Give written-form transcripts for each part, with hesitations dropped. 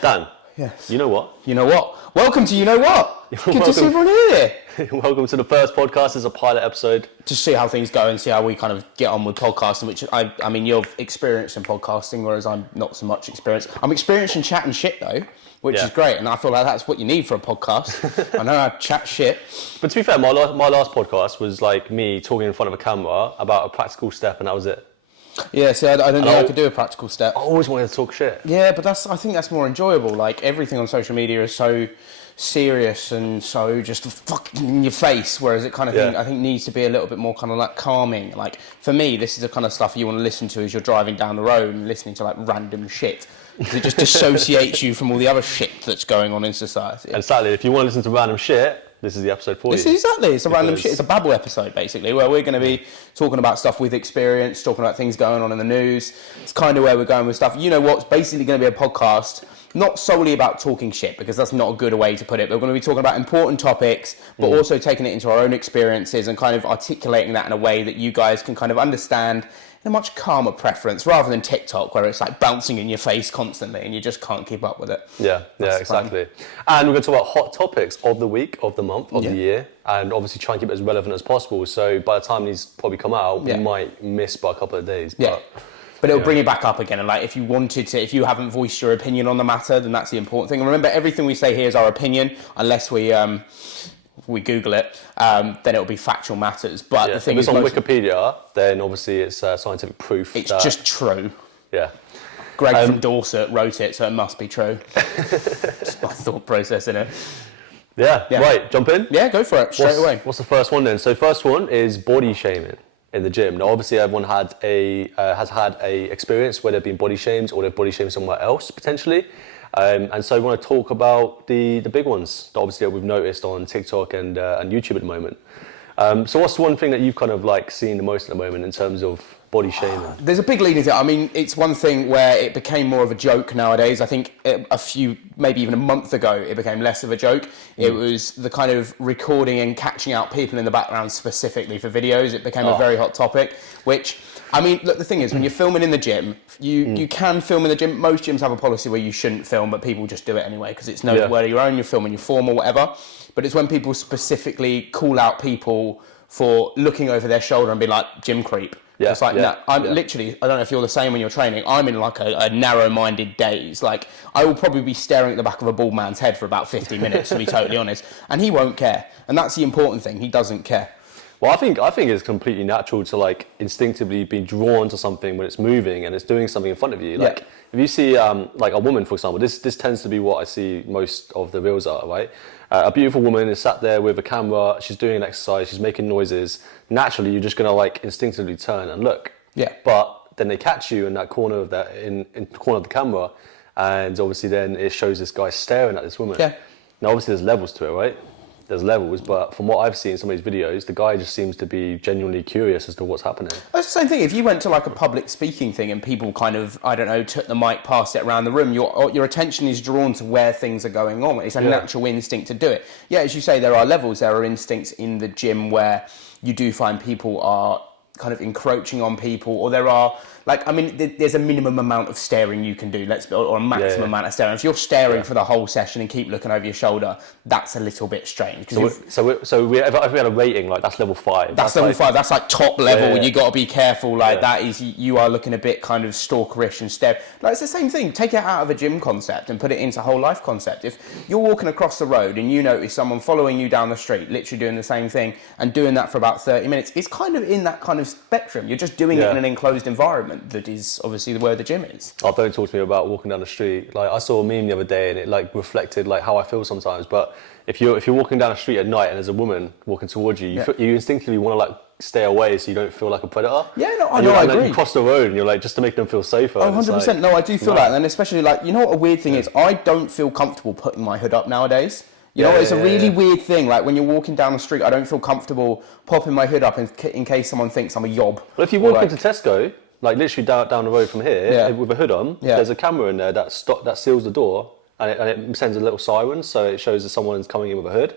Dan, Yes. you know what? You know what? Welcome to You Know What? Good to see everyone here. Welcome to the first podcast. It's a pilot episode. To see how things go and see how we kind of get on with podcasting, which I mean, you're experienced in podcasting, whereas I'm not so much experienced. I'm experienced in chatting shit though, which is great, and I feel like that's what you need for a podcast. I know how to chat shit. But to be fair, my last podcast was like me talking in front of a camera about a practical step, and that was it. Yeah, see, I don't think I could do a practical step. I always wanted to talk shit. Yeah, but I think that's more enjoyable. Like, everything on social media is so serious and so just fucking in your face, whereas it kind of thing, I think needs to be a little bit more kind of like calming. Like, for me, this is the kind of stuff you want to listen to as you're driving down the road and listening to like random shit, because it just dissociates you from all the other shit that's going on in society. And sadly, if you want to listen to random shit, this is the episode for you. Exactly. It's a random shit. It's a babble episode, basically, where we're going to be talking about stuff with experience, talking about things going on in the news. It's kind of where we're going with stuff. You know what? It's basically going to be a podcast, not solely about talking shit, because that's not a good way to put it. But we're going to be talking about important topics, but also taking it into our own experiences and kind of articulating that in a way that you guys can kind of understand in a much calmer preference, rather than TikTok, where it's like bouncing in your face constantly and you just can't keep up with it. Yeah, exactly. And we're going to talk about hot topics of the week, of the month, of the year, and obviously try and keep it as relevant as possible. So by the time these probably come out, we might miss by a couple of days. But it'll bring it back up again. And like, if you haven't voiced your opinion on the matter, then that's the important thing. And remember, everything we say here is our opinion, unless we Google it, then it'll be factual matters. But the thing if is, it's on Wikipedia, then obviously it's scientific proof. It's just true. Yeah. Greg from Dorset wrote it, so it must be true. Just my thought process in it. Yeah. Right, jump in? Yeah, go for it, straight away. What's the first one then? So first one is body shaming in the gym. Now obviously everyone has had a experience where they've been body shamed or they've body shamed somewhere else potentially. And so I want to talk about the big ones that obviously we've noticed on TikTok and YouTube at the moment. So what's the one thing that you've kind of like seen the most at the moment in terms of body shaming? There's a big lead into it. I mean, it's one thing where it became more of a joke nowadays. I think maybe even a month ago, it became less of a joke. It was the kind of recording and catching out people in the background specifically for videos. It became a very hot topic, which, I mean, look, the thing is, when you're filming in the gym, you can film in the gym. Most gyms have a policy where you shouldn't film, but people just do it anyway, because it's no word of your own, you're filming your form or whatever. But it's when people specifically call out people for looking over their shoulder and be like, gym creep. Yeah, it's like, literally, I don't know if you're the same when you're training. I'm in like a narrow-minded daze. Like, I will probably be staring at the back of a bald man's head for about 50 minutes, to be totally honest. And he won't care. And that's the important thing. He doesn't care. Well, I think it's completely natural to like instinctively be drawn to something when it's moving and it's doing something in front of you. Like if you see like a woman, for example, this tends to be what I see most of the reels are, right? A beautiful woman is sat there with a camera, she's doing an exercise, she's making noises. Naturally, you're just gonna like instinctively turn and look. Yeah. But then they catch you in that corner of in the corner of the camera, and obviously then it shows this guy staring at this woman. Yeah. Now obviously there's levels to it, right? There's levels, but from what I've seen in some of these videos, the guy just seems to be genuinely curious as to what's happening. It's the same thing. If you went to like a public speaking thing and people kind of, I don't know, took the mic, passed it around the room, your attention is drawn to where things are going on. It's a natural instinct to do it. Yeah, as you say, there are levels. There are instincts in the gym where you do find people are kind of encroaching on people, or there are, like, I mean, there's a minimum amount of staring you can do, or a maximum amount of staring. If you're staring for the whole session and keep looking over your shoulder, that's a little bit strange. So if we had a rating, like that's level 5. That's level 5. That's like top level. You got to be careful. Like that is, you are looking a bit kind of stalkerish and stare. Like, it's the same thing. Take it out of a gym concept and put it into whole life concept. If you're walking across the road and you notice someone following you down the street, literally doing the same thing and doing that for about 30 minutes, it's kind of in that kind of spectrum. You're just doing it in an enclosed environment that is obviously where the gym is. Oh, don't talk to me about walking down the street. Like, I saw a meme the other day and it like reflected like how I feel sometimes. But if you're walking down the street at night and there's a woman walking towards you, you instinctively want to like stay away so you don't feel like a predator. Yeah, no, I agree. You cross the road and you're like, just to make them feel safer. Oh, 100%. Like, no, I do feel that. And especially like, you know what a weird thing is? I don't feel comfortable putting my hood up nowadays. You know, it's a really weird thing. Like, when you're walking down the street, I don't feel comfortable popping my hood up in case someone thinks I'm a yob. Well, if you walk into Tesco, like literally down the road from here, with a hood on, there's a camera in there that seals the door, and it sends a little siren, so it shows that someone's coming in with a hood.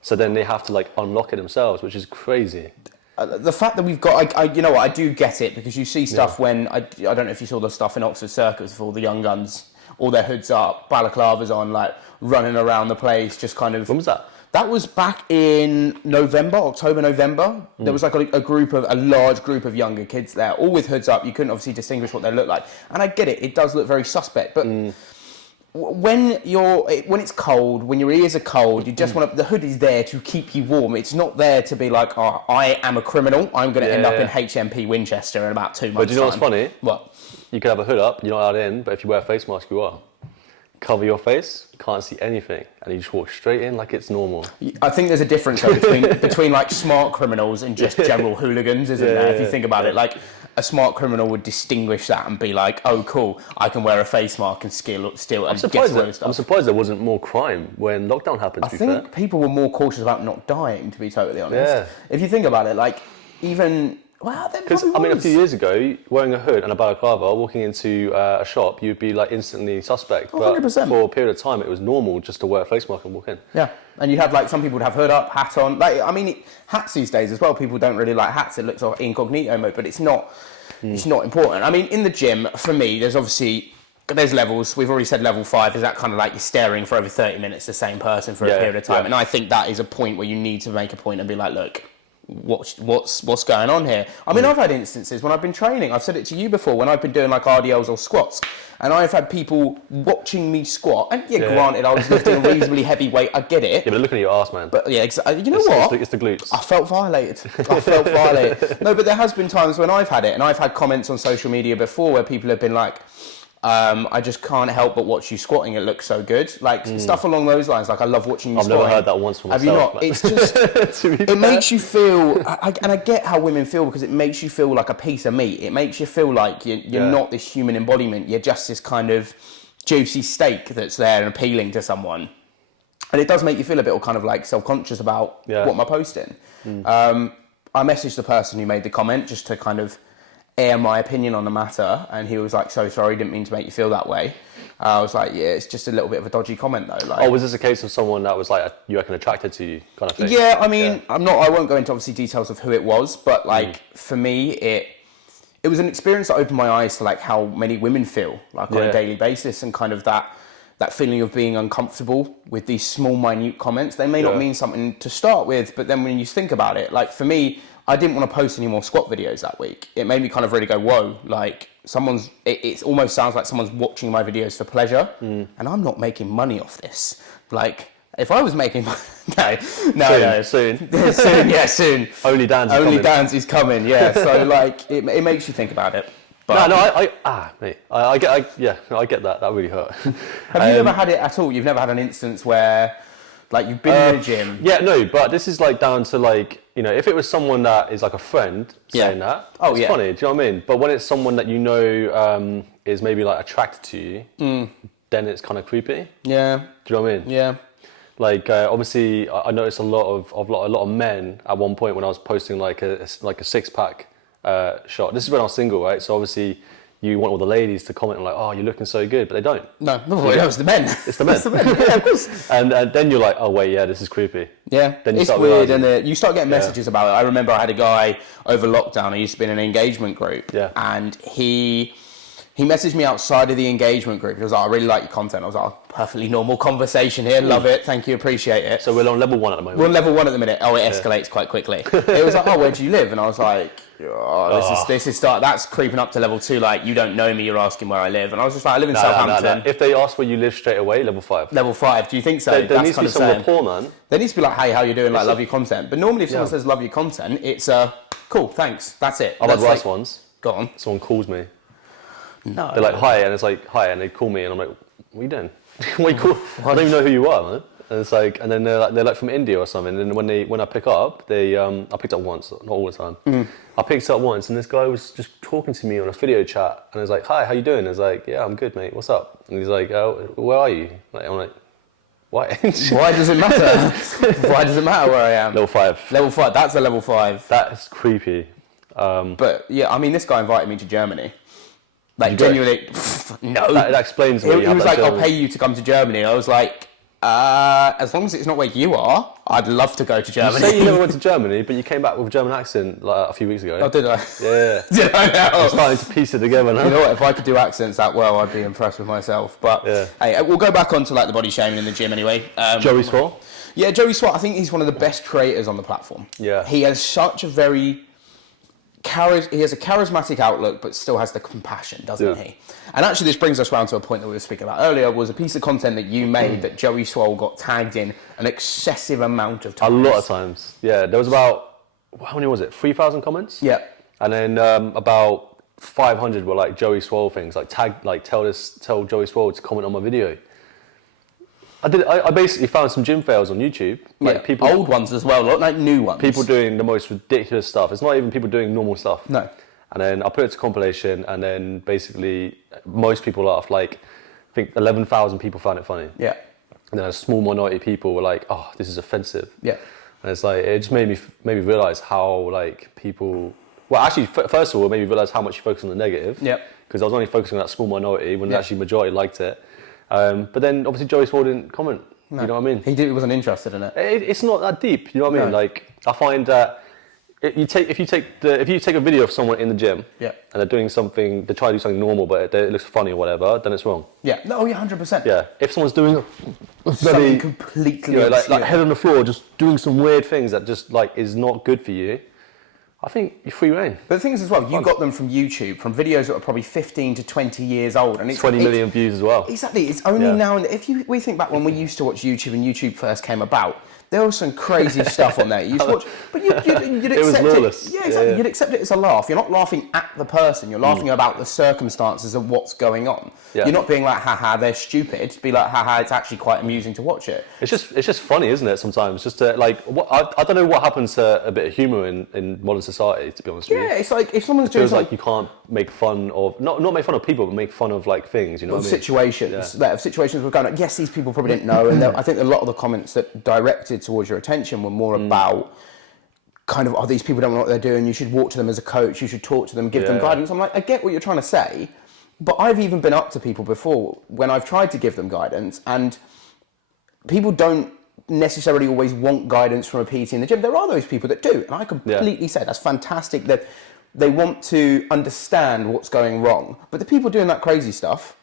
So then they have to like unlock it themselves, which is crazy. The fact that we've got, you know what, I do get it, because you see stuff when, I don't know if you saw the stuff in Oxford Circus for all the young guns, all their hoods up, balaclavas on, like running around the place, just kind of. When was that? That was back in October, November. There was like a large group of younger kids there, all with hoods up. You couldn't obviously distinguish what they looked like. And I get it, it does look very suspect. But when it's cold, when your ears are cold, you just want to, the hood is there to keep you warm. It's not there to be like, oh, I am a criminal. I'm going to end up in HMP Winchester in about 2 months. But do you know what's funny? What? You could have a hood up, you're not allowed in, but if you wear a face mask, you are. Cover your face, can't see anything, and you just walk straight in like it's normal. I think there's a difference though, between like smart criminals and just general hooligans, isn't there? If you think about it, like a smart criminal would distinguish that and be like, oh cool, I can wear a face mask and steal and get away with stuff. I'm surprised there wasn't more crime when lockdown happened, to be fair. I think people were more cautious about not dying, to be totally honest. Yeah. If you think about it, like even... Because I mean, a few years ago, wearing a hood and a balaclava, walking into a shop, you'd be like instantly suspect. Oh, but 100%. for a period of time, it was normal just to wear a face mask and walk in. Yeah, and you'd have like some people would have hood up, hat on. Like I mean, hats these days as well. People don't really like hats. It looks like incognito mode, but it's not. It's not important. I mean, in the gym, for me, there's levels. We've already said level 5 is that kind of like you're staring for over 30 minutes the same person for a period of time, and I think that is a point where you need to make a point and be like, look. What's going on here? I mean, I've had instances when I've been training, I've said it to you before, when I've been doing like RDLs or squats, and I've had people watching me squat, and granted, I was lifting a reasonably heavy weight, I get it. Yeah, but looking at your arse, man. But yeah, you know what? It's the glutes. I felt violated. No, but there has been times when I've had it, and I've had comments on social media before where people have been like, I just can't help but watch you squatting. It looks so good. Like stuff along those lines. Like I love watching you squatting. I've never heard that once from myself. Have you not? It's just, it makes you feel, and I get how women feel because it makes you feel like a piece of meat. It makes you feel like you're not this human embodiment. You're just this kind of juicy steak that's there and appealing to someone. And it does make you feel a bit kind of like self-conscious about what am I posting. I messaged the person who made the comment just to kind of air my opinion on the matter, and he was like, so sorry, didn't mean to make you feel that way. I was like, yeah, it's just a little bit of a dodgy comment though. Like, was this a case of someone that was like, you reckon attracted to you kind of thing? Yeah, I mean, I won't go into obviously details of who it was, but like for me, it was an experience that opened my eyes to like how many women feel like on a daily basis, and kind of that feeling of being uncomfortable with these small, minute comments. They may not mean something to start with, but then when you think about it, like for me, I didn't want to post any more squat videos that week. It made me kind of really go, whoa, like it almost sounds like someone's watching my videos for pleasure, and I'm not making money off this. Like, if I was making money, soon. Soon. Only Dan's is coming, yeah. So like, it makes you think about it. But I get that. That really hurt. Have you ever had it at all? You've never had an instance where, like, you've been in a gym? Yeah, no, but this is like down to like, you know, if it was someone that is like a friend saying that, it's funny. Do you know what I mean? But when it's someone that you know is maybe like attracted to you, then it's kind of creepy. Yeah. Do you know what I mean? Yeah. Like obviously, I noticed a lot of men at one point when I was posting like a 6-pack shot. This is when I was single, right? So obviously, you want all the ladies to comment like, "Oh, you're looking so good," but they don't. No, it's the men. It's the men. It's the men. Yeah, of course. And then you're like, "Oh wait, yeah, this is creepy." Yeah, then it's weird, and you start getting messages about it. I remember I had a guy over lockdown. I used to be in an engagement group, and he messaged me outside of the engagement group. He was like, "I really like your content." I was like, oh, "Perfectly normal conversation here. Love it. Thank you. Appreciate it." So we're on level 1 at the moment. We're on level 1 at the minute. Oh, it escalates quite quickly. It was like, "Oh, where do you live?" And I was like, "Oh, this is start. That's creeping up to level 2. Like, you don't know me. You're asking where I live." And I was just like, "I live in Southampton." If they ask where you live straight away, level 5. Level 5. Do you think so? There needs to be some rapport, man. There needs to be like, "Hey, how you doing? Like, love your content." But normally, if someone says "love your content," it's cool. Thanks. That's it. I've had worse ones. Go on. Someone calls me. No. They're like, "Hi," and it's like, "Hi," and they call me, and I'm like, "What are you doing? What are you call? I don't even know who you are, man." And it's like, and then they're like from India or something. And when I pick up, I picked up once, not all the time. I picked up once, and this guy was just talking to me on a video chat, and I was like, "Hi, how you doing?" I was like, "Yeah, I'm good, mate. What's up?" And he's like, "Oh, where are you?" I'm like, "Why?" Why does it matter? Why does it matter where I am? Level 5. Level 5. That's a level 5. That's creepy. But yeah, I mean, this guy invited me to Germany. Like, genuinely, no. That explains why He was like, "I'll pay you to come to Germany." I was like, As long as it's not where you are, I'd love to go to You Germany. say you never went to Germany, but you came back with a German accent like a few weeks ago. Oh, did I? Yeah. Did I now? I'm starting to piece it together now. You know what? If I could do accents that well, I'd be impressed with myself. But hey, we'll go back on to like the body shaming in the gym anyway. Joey Swole? Yeah, Joey Swole. I think he's one of the best creators on the platform. Yeah. He has such a very he has a charismatic outlook, but still has the compassion, doesn't he? And actually, this brings us round to a point that we were speaking about earlier. Was a piece of content that you made that Joey Swole got tagged in an excessive amount of times. A lot of times. Yeah, there was about, how many was it? 3,000 comments? Yeah. And then about 500 were like Joey Swole things, like tell Joey Swole to comment on my video. I basically found some gym fails on YouTube. Like people, old ones as well, not like new ones. People doing the most ridiculous stuff. It's not even people doing normal stuff. No. And then I put it to compilation, and then basically most people laughed. Like, I think 11,000 people found it funny. Yeah. And then a small minority of people were like, "Oh, this is offensive." Yeah. And it's like, it just made me realize how like people. Well, actually, first of all, it made me realize how much you focus on the negative. Yeah. Because I was only focusing on that small minority when actually majority liked it. But then obviously Joey Swole didn't comment. No. You know what I mean? He wasn't interested in it. It's not that deep. You know what I mean? Like, I find that if you take a video of someone in the gym, and they're doing something, they try to do something normal, but it looks funny or whatever, then it's wrong. Yeah. No. Yeah. 100%. Yeah. If someone's doing something completely, like head on the floor, just doing some weird things that just like is not good for you, I think you're free reign. But the thing is as well, you got them from YouTube, from videos that are probably 15 to 20 years old, and it's 20 million views as well. Exactly. It's only now and we think back when we used to watch YouTube and YouTube first came about. There was some crazy stuff on there. You used to watch, but you'd accept it was lawless. Yeah, exactly. You'd accept it as a laugh. You're not laughing at the person. You're laughing about the circumstances of what's going on. Yeah. You're not being like, haha, they're stupid. Be like, haha, it's actually quite amusing to watch it. It's just funny, isn't it? Sometimes just to, like, I don't know what happens to a bit of humour in modern society. To be honest with you, yeah, it's like if someone's doing like you can't make fun of not make fun of people, but make fun of like things. You know, what I mean? Situations. Yeah. Of situations were going on. Yes, these people probably didn't know, and I think a lot of the comments that directed towards your attention were more about kind of, oh, these people don't know what they're doing, you should walk to them as a coach, you should talk to them, give them guidance. I'm like, I get what you're trying to say, but I've even been up to people before when I've tried to give them guidance, and people don't necessarily always want guidance from a PT in the gym. There are those people that do, and I completely say that's fantastic that they want to understand what's going wrong, but the people doing that crazy stuff,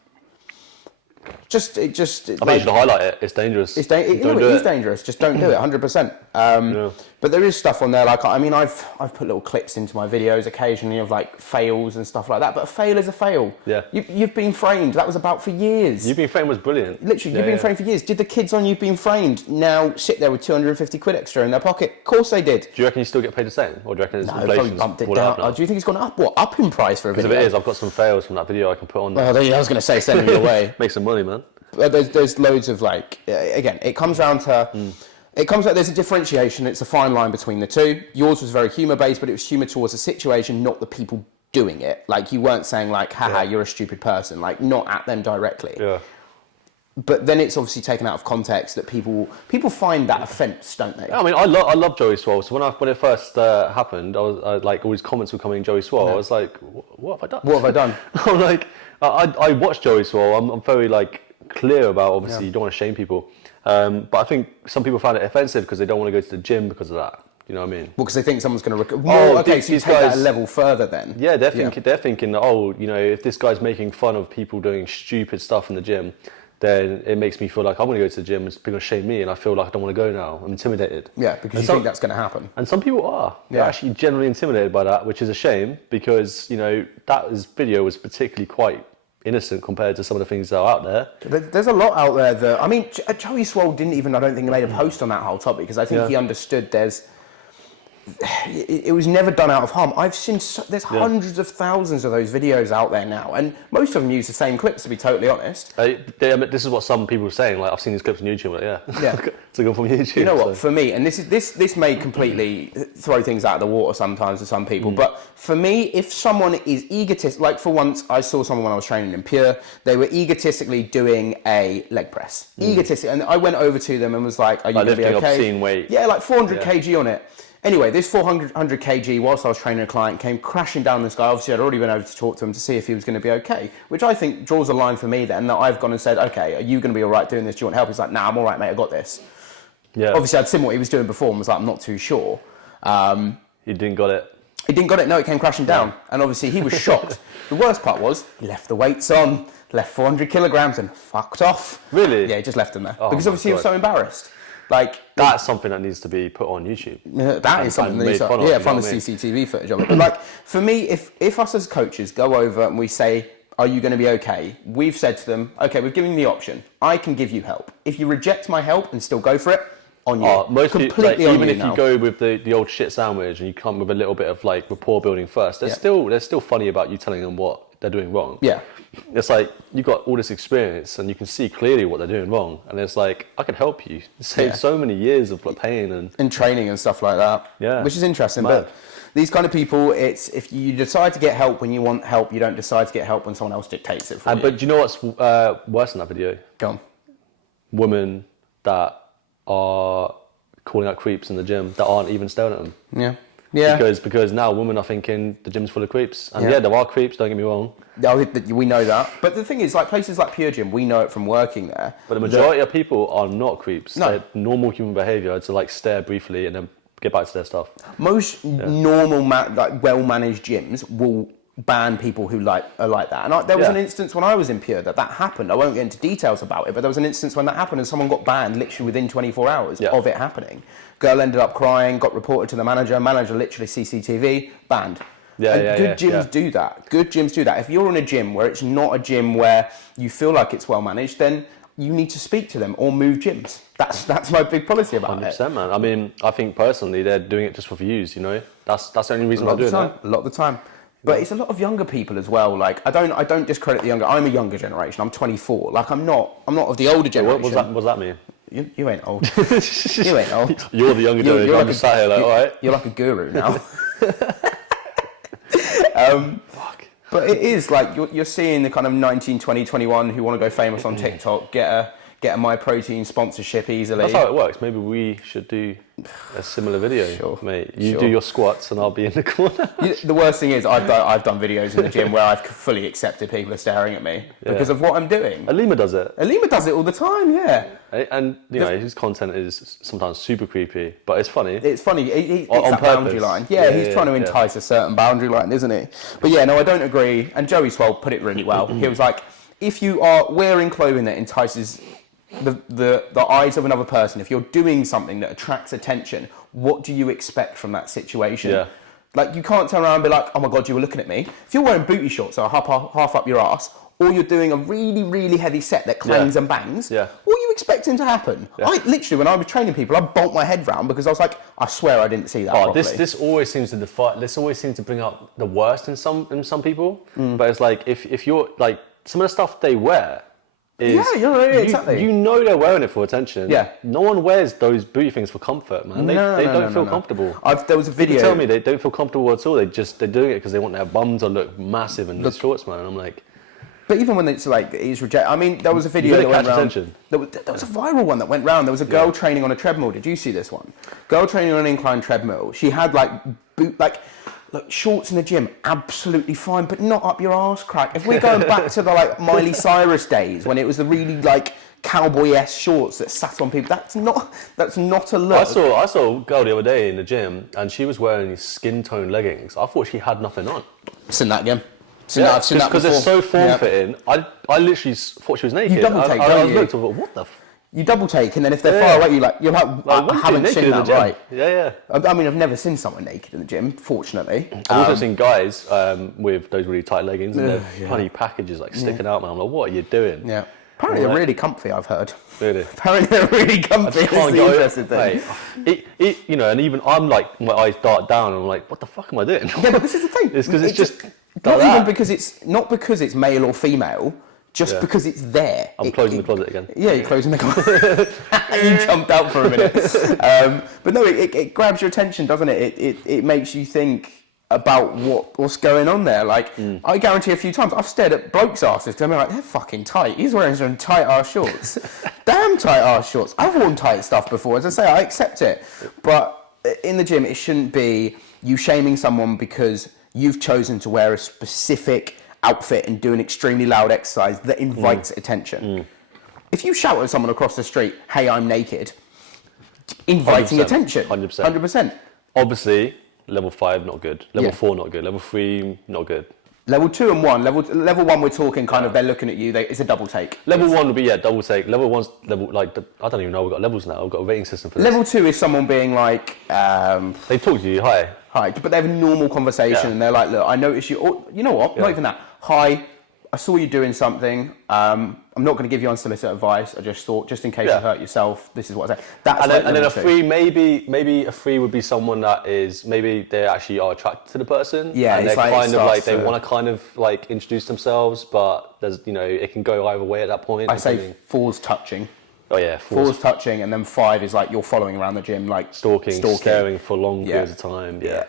I think you should highlight it. It's dangerous. It is dangerous. Just don't do it. 100%. But there is stuff on there. Like, I mean, I've put little clips into my videos occasionally of like fails and stuff like that. But a fail is a fail. Yeah. You've been framed. That was about for years. You've Been Framed was brilliant. Literally, You've Been Framed for years. Did the kids on You've Been Framed now sit there with 250 quid extra in their pocket? Of course they did. Do you reckon you still get paid the same, or do you reckon it's inflation? Bumped it down. Do you think it's gone up? What, up in price for a video? Because if it is, I've got some fails from that video I can put on there. Well, I was going to say, send them your way. Make some money, man. There's loads of like, again, it comes down to, there's a differentiation, it's a fine line between the two. Yours was very humour based, but it was humour towards the situation, not the people doing it. Like, you weren't saying like, haha, you're a stupid person, like not at them directly. Yeah. But then it's obviously taken out of context that people find that offence, don't they? Yeah, I mean, I love Joey Swole. So when it first happened, I was like, all these comments were coming Joey Swole. I was like, what have I done? What have I done? I'm like, I watched Joey Swole. I'm very like clear about, obviously you don't want to shame people, but I think some people find it offensive because they don't want to go to the gym because of that. You know what I mean? Well, because they think someone's going to okay, so you take that a level further then. Yeah, they're thinking, oh, you know, if this guy's making fun of people doing stupid stuff in the gym, then it makes me feel like I'm going to go to the gym and people are going to shame me, and I feel like I don't want to go now. I'm intimidated. Yeah, because you think that's going to happen. And some people are. They're actually generally intimidated by that, which is a shame, because, you know, that video was particularly quite innocent compared to some of the things that are out there. There's a lot out there that, I mean, Joey Swole didn't even, I don't think, made a post on that whole topic, because I think he understood it was never done out of harm. I've seen there's hundreds of thousands of those videos out there now, and most of them use the same clips, to be totally honest. This is what some people are saying. Like, I've seen these clips on YouTube. Like, took them from YouTube. You know what? For me, and this may completely throw things out of the water sometimes to some people, but for me, if someone is egotist, like for once, I saw someone when I was training in Pure, they were egotistically doing a leg press, egotistic, and I went over to them and was like, "Are you going to be okay?" Obscene weight. Yeah, like 400 kg on it. Anyway, this 400 kg, whilst I was training a client, came crashing down this guy. Obviously, I'd already been able to talk to him to see if he was going to be okay, which I think draws a line for me then, that I've gone and said, okay, are you going to be all right doing this? Do you want help? He's like, nah, I'm all right, mate, I got this. Yeah. Obviously, I'd seen what he was doing before and was like, I'm not too sure. He didn't got it. He didn't got it, no, it came crashing down. And obviously, he was shocked. The worst part was, he left the weights on, left 400 kilograms and fucked off. Really? Yeah, he just left them there. Oh Because obviously, he was so embarrassed. Like, that's something that needs to be put on YouTube. That is something that needs to, find the CCTV footage of it. But like, for me, if us as coaches go over and we say, are you going to be okay? We've said to them, okay, we've given you the option. I can give you help. If you reject my help and still go for it, on you. Most completely people, on even you if now. you go with the old shit sandwich and you come with a little bit of like rapport building first, they're still funny about you telling them what they're doing wrong. Yeah. It's like you've got all this experience and you can see clearly what they're doing wrong, and it's like I can help you. Save so many years of like pain and training and stuff like that. Yeah. Which is interesting. Mad. But these kind of people, it's if you decide to get help when you want help, you don't decide to get help when someone else dictates it for you. But do you know what's worse than that video? Go on. Women that are calling out creeps in the gym that aren't even staring at them. Yeah. Yeah. Because now women are thinking the gym's full of creeps. And yeah, there are creeps, don't get me wrong. We know that. But the thing is, like places like Pure Gym, we know it from working there. But the majority of people are not creeps. No. They're normal human behaviour to like stare briefly and then get back to their stuff. Most normal, like well-managed gyms will ban people who are like that. And there was an instance when I was in Pure that happened. I won't get into details about it, but there was an instance when that happened and someone got banned literally within 24 hours of it happening. Girl ended up crying, got reported to the manager literally CCTV, banned. Good gyms do that. Good gyms do that. If you're in a gym where it's not a gym where you feel like it's well managed, then you need to speak to them or move gyms. That's my big policy about 100%, man. I mean, I think personally they're doing it just for views, you know? That's the only reason I'm doing that. A lot of the time. But it's a lot of younger people as well. Like I don't discredit the younger. I'm a younger generation. I'm 24. Like I'm not of the older generation. What does that mean? You ain't old. You ain't old. You're the younger generation. I'm just sat here like, all right. You're like a guru now. But it is like you're seeing the kind of 19, 20, 21 who want to go famous on TikTok get a My Protein sponsorship easily. That's how it works. Maybe we should do a similar video, mate. You do your squats and I'll be in the corner. The worst thing is I've done videos in the gym where I've fully accepted people are staring at me because of what I'm doing. Alima does it. Alima does it all the time, yeah. And you know his content is sometimes super creepy, but it's funny. It's funny. It's on that purpose. Boundary line. Yeah, he's trying to entice a certain boundary line, isn't he? But yeah, no, I don't agree. And Joey Swole put it really well. He was like, if you are wearing clothing that entices the eyes of another person, if you're doing something that attracts attention, what do you expect from that situation? Yeah. Like you can't turn around and be like, oh my God, you were looking at me. If you're wearing booty shorts that are half up your ass, or you're doing a really, really heavy set that clangs and bangs, what are you expecting to happen? I literally, when I was training people, I bolt my head round because I was like, I swear I didn't see that properly. This always seems to bring out the worst in some people. But it's like if you're like some of the stuff they wear is exactly. You know they're wearing it for attention. Yeah. No one wears those booty things for comfort, man. They don't feel comfortable. There was a video. You tell me they don't feel comfortable at all. They're doing it because they want their bum to look massive in the shorts, man. And I'm like. But even when it's like he's rejected, I mean, there was a video that went round. There was a viral one that went round. There was a girl training on a treadmill. Did you see this one? Girl training on an incline treadmill. She had look, shorts in the gym, absolutely fine, but not up your arse crack. If we're going back to the like Miley Cyrus days when it was the really like cowboy-esque shorts that sat on people, that's not a look. I saw a girl the other day in the gym and she was wearing these skin tone leggings. I thought she had nothing on. Seen that again. I've seen that because they're so form-fitting. I literally thought she was naked. You double take, don't you? I thought, what the You double take, and then if they're far away, you're like, I haven't seen that right. Yeah. I mean, I've never seen someone naked in the gym, fortunately. I've also seen guys with those really tight leggings and their funny packages like sticking out, man. I'm like, what are you doing? Yeah. Apparently they're really comfy, I've heard. Really? Apparently they're really comfy. It's the interesting thing. You know, and even I'm like, my eyes dart down and I'm like, what the fuck am I doing? Yeah, but this is the thing. It's because it's just not because it's male or female, just because it's there. I'm closing the closet again. Yeah, you're closing the closet. You jumped out for a minute. But no, it grabs your attention, doesn't it? It makes you think about what's going on there. Like, I guarantee a few times I've stared at blokes' asses because I'm like, they're fucking tight. He's wearing some tight ass shorts. Damn tight ass shorts. I've worn tight stuff before. As I say, I accept it. But in the gym, it shouldn't be you shaming someone because you've chosen to wear a specific outfit and do an extremely loud exercise that invites attention. If you shout at someone across the street, "Hey, I'm naked," inviting 100%, attention. 100%. 100%. Obviously, level 5 not good. Level 4 not good. Level 3 not good. Level 2 and 1. Level 1, we're talking kind of they're looking at you. It's a double take. Level 1 would be double take. Level 1's level I don't even know. We've got levels now. We've got a rating system for this. Level 2 is someone being like, they talk to you. Hi. but they have a normal conversation and they're like, look, I noticed you. Or, you know what? Not even that. Hi, I saw you doing something. I'm not going to give you unsolicited advice. I just thought, just in case you hurt yourself, this is what I say. That's and then a 3, maybe a 3 would be someone that is maybe they actually are attracted to the person. Yeah, and it's they're like kind of like they want to kind of like introduce themselves, but there's it can go either way at that point. I say 4's touching. Oh yeah, 4's touching, and then 5 is like you're following around the gym, like stalking, staring for long periods of time. Yeah.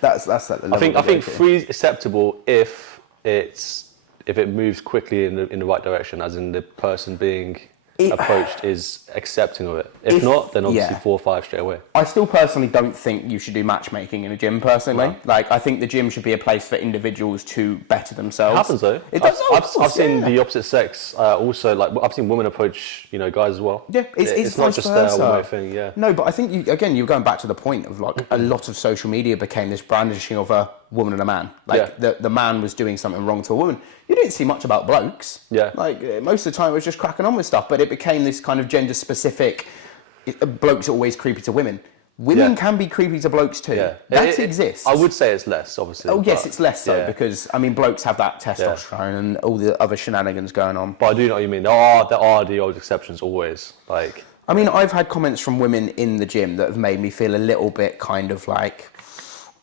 That's like the level. I think 3 is acceptable if it moves quickly in the right direction, as in the person being approached is accepting of it. If not, then obviously 4 or 5 straight away. I still personally don't think you should do matchmaking in a gym, personally. No. Like, I think the gym should be a place for individuals to better themselves. It happens though. It does. I've seen the opposite sex also, like I've seen women approach, guys as well. Yeah, it's not just a one-way thing, yeah. No, but I think, you're going back to the point of like, a lot of social media became this brandishing of a woman and a man. Like, the man was doing something wrong to a woman. You didn't see much about blokes. Yeah. Like, most of the time it was just cracking on with stuff, but it became this kind of gender-specific, blokes are always creepy to women. Women can be creepy to blokes too. Yeah. That exists. I would say it's less, obviously. Oh, yes, it's less so, because, blokes have that testosterone and all the other shenanigans going on. But I do know what you mean. There are the old exceptions always. Like, I've had comments from women in the gym that have made me feel a little bit kind of like,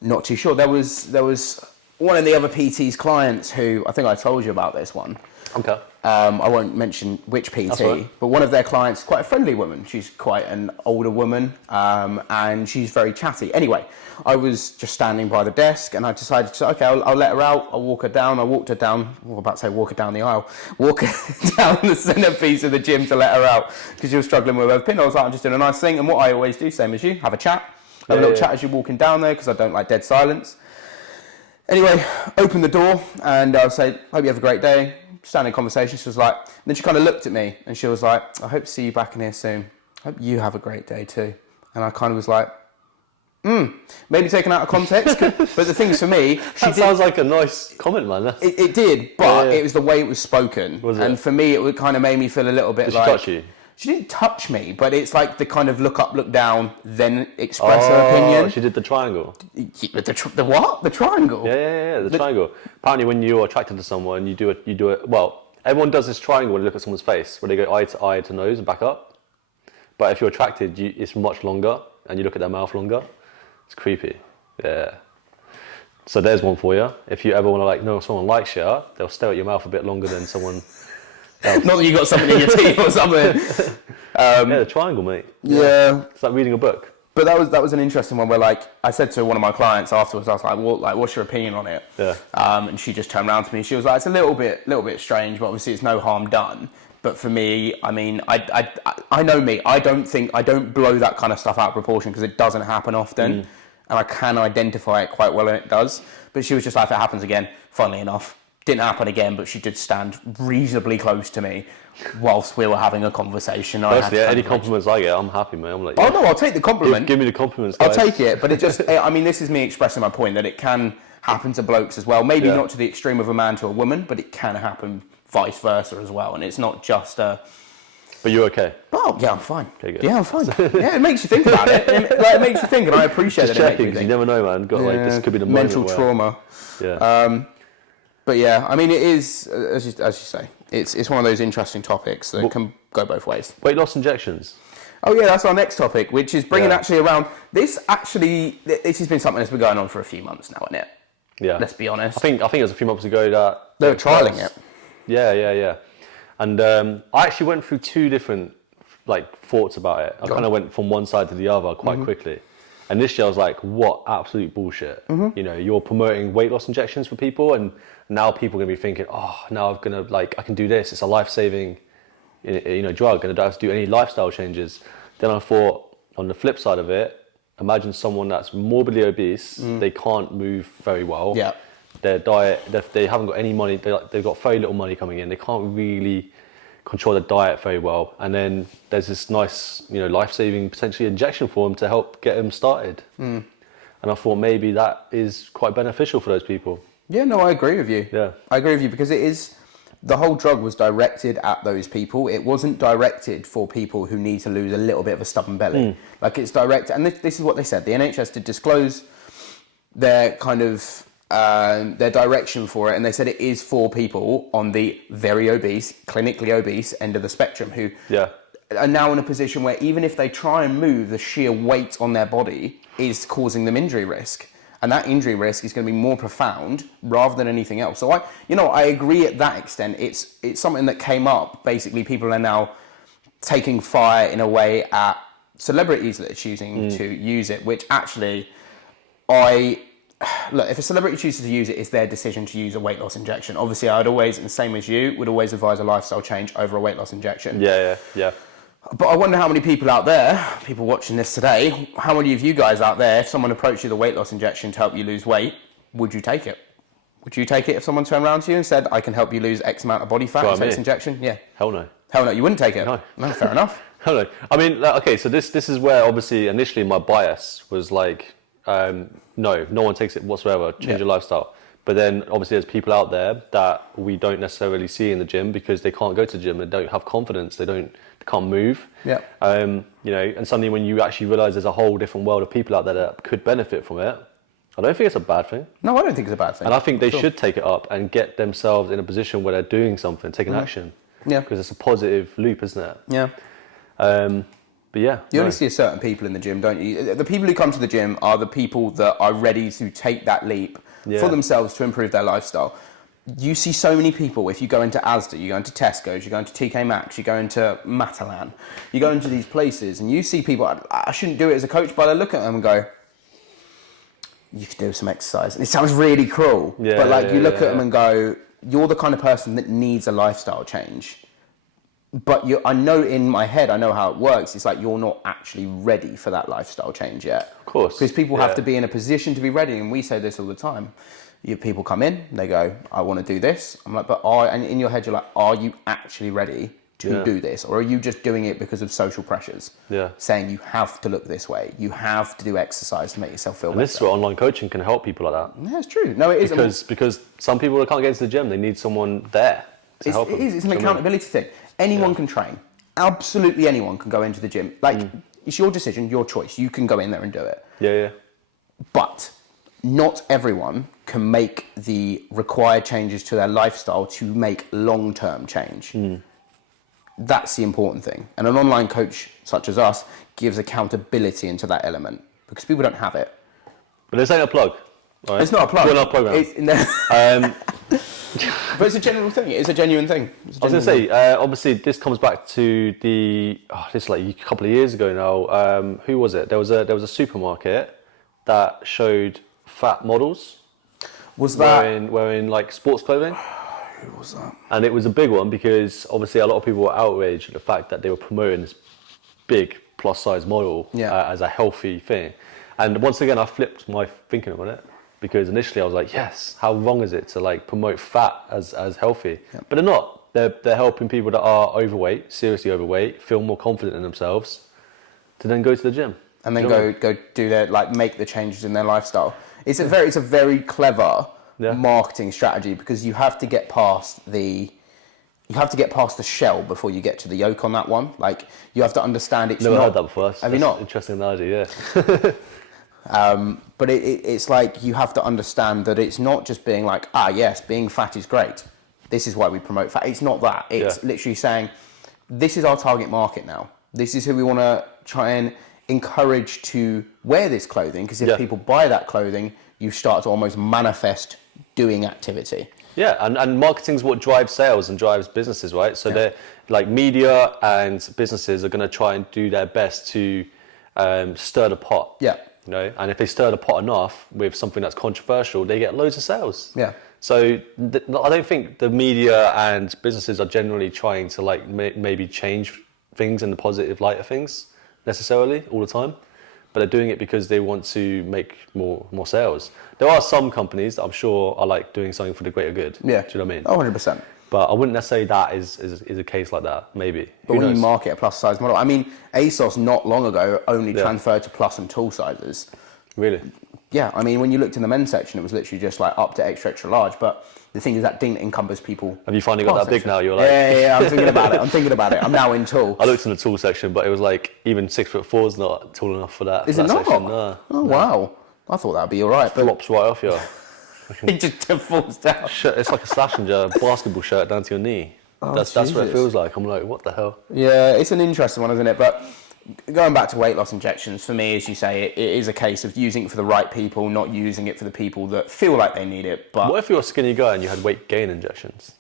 not too sure. There was one of the other PT's clients who, I think I told you about this one. Okay. I won't mention which PT, but one of their clients, quite a friendly woman. She's quite an older woman, and she's very chatty. Anyway, I was just standing by the desk, and I decided to say, okay, I'll let her out. I'll walk her down. I walked her down. I was about to say walk her down the aisle. Walk her down the centerpiece of the gym to let her out because she was struggling with her pin. I was like, I'm just doing a nice thing, and what I always do, same as you, have a chat. Have a little chat as you're walking down there because I don't like dead silence. Anyway, open the door and I'll say, hope you have a great day. Standing conversation, she was like, then she kind of looked at me and she was like, I hope to see you back in here soon. Hope you have a great day too. And I kind of was like, maybe taken out of context, but the thing is for me, that sounds like a nice comment, man. It did, but it was the way it was spoken. Was it? And for me, it kind of made me feel a little bit Did like... she touch you? She didn't touch me, but it's like the kind of look up, look down, then express her opinion. She did the triangle. The what? The triangle? Yeah, the triangle. Apparently, when you're attracted to someone, you do it. Well, everyone does this triangle when they look at someone's face, where they go eye to nose and back up. But if you're attracted, it's much longer, and you look at their mouth longer. It's creepy. Yeah. So there's one for you. If you ever want to know if someone likes you, they'll stare at your mouth a bit longer than someone. Not that you got something in your teeth or something. The triangle, mate. Yeah. It's like reading a book. But that was an interesting one where, like, I said to one of my clients afterwards, I was like, what's your opinion on it? Yeah. And she just turned around to me and she was like, it's a little bit strange, but obviously it's no harm done. But for me, I know me. I don't blow that kind of stuff out of proportion because it doesn't happen often. And I can identify it quite well, and it does. But she was just like, if it happens again, funnily enough, didn't happen again, but she did stand reasonably close to me whilst we were having a conversation. Personally, any compliments I get, I'm happy, man. I'm like, oh no, I'll take the compliment. Give me the compliments, guys. I'll take it, but it just, this is me expressing my point that it can happen to blokes as well. Maybe not to the extreme of a man to a woman, but it can happen vice versa as well. And it's not just a... But you're okay? Oh, yeah, I'm fine. Okay, good. Yeah, I'm fine. Yeah, it makes you think about it. It makes you think, and I appreciate just it. Checking, because you never know, man. This could be the mental trauma. Yeah. But yeah, it is, as you say, it's one of those interesting topics that can go both ways. Weight loss injections. Oh yeah, that's our next topic, which is bringing actually around, this has been something that's been going on for a few months now, isn't it? Yeah. Let's be honest. I think it was a few months ago that... They were trialling it. Yeah. And I actually went through two different thoughts about it. I kind of went from one side to the other quite quickly. Initially, I was like, what absolute bullshit. You're promoting weight loss injections for people, and now people are going to be thinking, oh, now I can do this. It's a life-saving, drug, and I don't have to do any lifestyle changes. Then I thought, on the flip side of it, imagine someone that's morbidly obese, they can't move very well. Yeah. Their diet, they haven't got any money, they've got very little money coming in, they can't really control their diet very well. And then there's this nice, life-saving potentially injection for them to help get them started. And I thought maybe that is quite beneficial for those people. Yeah, no, I agree with you. Yeah. I agree with you because the whole drug was directed at those people. It wasn't directed for people who need to lose a little bit of a stubborn belly. Like it's directed, and this is what they said. The NHS did disclose their kind of their direction for it, and they said it is for people on the very obese, clinically obese end of the spectrum who are now in a position where even if they try and move, the sheer weight on their body is causing them injury risk. And that injury risk is going to be more profound rather than anything else. So I agree at that extent. It's something that came up. Basically, people are now taking fire in a way at celebrities that are choosing to use it, which actually, look, if a celebrity chooses to use it, it's their decision to use a weight loss injection. Obviously, I'd always, and same as you, would always advise a lifestyle change over a weight loss injection. Yeah. But I wonder how many people out there, people watching this today, how many of you guys out there, if someone approached you with a weight loss injection to help you lose weight, would you take it? Would you take it if someone turned around to you and said, I can help you lose X amount of body fat and take this injection? Yeah. Hell no. Hell no, you wouldn't take it? No, fair enough. Hell no. I mean, okay, so this is where obviously initially my bias was like, no one takes it whatsoever, change your lifestyle. But then obviously there's people out there that we don't necessarily see in the gym because they can't go to the gym, they don't have confidence, they can't move. Yeah. And suddenly when you actually realise there's a whole different world of people out there that could benefit from it, I don't think it's a bad thing. No, I don't think it's a bad thing. And I think they should take it up and get themselves in a position where they're doing something, taking action. Yeah. Because it's a positive loop, isn't it? Yeah. But yeah. You only see a certain people in the gym, don't you? The people who come to the gym are the people that are ready to take that leap for themselves to improve their lifestyle. You see so many people, if you go into Asda, you go into Tesco's, you go into TK Maxx, you go into Matalan, you go into these places and you see people, I shouldn't do it as a coach, but I look at them and go, you could do some exercise. And it sounds really cruel, but you look at them and go, you're the kind of person that needs a lifestyle change. But I know in my head, I know how it works. It's like you're not actually ready for that lifestyle change yet. Of course. Because people have to be in a position to be ready. And we say this all the time. People come in, they go, I want to do this. I'm like, and in your head, you're like, are you actually ready to do this? Or are you just doing it because of social pressures? Yeah. Saying you have to look this way. You have to do exercise to make yourself feel better. This is where online coaching can help people like that. Yeah, it's true. No, it is. Because some people that can't get into the gym, they need someone there to help them. It's an accountability thing. Anyone can train. Absolutely anyone can go into the gym. It's your decision, your choice. You can go in there and do it. Yeah. But not everyone can make the required changes to their lifestyle to make long-term change. That's the important thing. And an online coach such as us gives accountability into that element because people don't have it. But this ain't a plug. Right? It's not a plug. We're not program. But it's a general thing. It's a genuine thing. I was going to say, obviously, this comes back to this is like a couple of years ago now. Who was it? There was a supermarket that showed fat models. Was that wearing like sports clothing? Who was that? And it was a big one because obviously a lot of people were outraged at the fact that they were promoting this big plus size model as a healthy thing. And once again, I flipped my thinking on it. Because initially I was like, yes, how wrong is it to like promote fat as healthy? But they're not. They're helping people that are overweight, seriously overweight, feel more confident in themselves to then go to the gym. And then go do their, make the changes in their lifestyle. It's a very clever marketing strategy because you have to get past the shell before you get to the yolk on that one. Like you have to understand it's Never not. heard that before. Have you not? Interesting analogy, yeah. But it's like you have to understand that it's not just being like, yes, being fat is great. This is why we promote fat. It's not that. It's literally saying, this is our target market now. This is who we want to try and encourage to wear this clothing. Because if people buy that clothing, you start to almost manifest doing activity. Yeah, and marketing is what drives sales and drives businesses, right? So they're like media and businesses are going to try and do their best to stir the pot. Yeah. And if they stir the pot enough with something that's controversial, they get loads of sales. Yeah. So I don't think the media and businesses are generally trying to maybe change things in the positive light of things necessarily all the time. but they're doing it because they want to make more sales. There are some companies that I'm sure are like doing something for the greater good. Yeah. Do you know what I mean? Oh, 100%. But I wouldn't necessarily that is a case like that, maybe. But when you market a plus size model, I mean, ASOS not long ago only transferred to plus and tall sizes. Really? Yeah, I mean, when you looked in the men's section, it was literally just like up to extra, extra large. But the thing is that didn't encompass people. Have you finally got that big now? You're like... Yeah, I'm thinking about it. I'm now in tall. I looked in the tall section, but it was like even 6'4" is not tall enough for that. Is it not? Section. No. Oh, wow. I thought that'd be all right. But flops right off you. it just falls down. It's like a Schlesinger basketball shirt down to your knee. Oh, that's what it feels like. I'm like, what the hell? Yeah, it's an interesting one, isn't it? But going back to weight loss injections, for me, as you say, it is a case of using it for the right people, not using it for the people that feel like they need it. But what if you're a skinny guy and you had weight gain injections?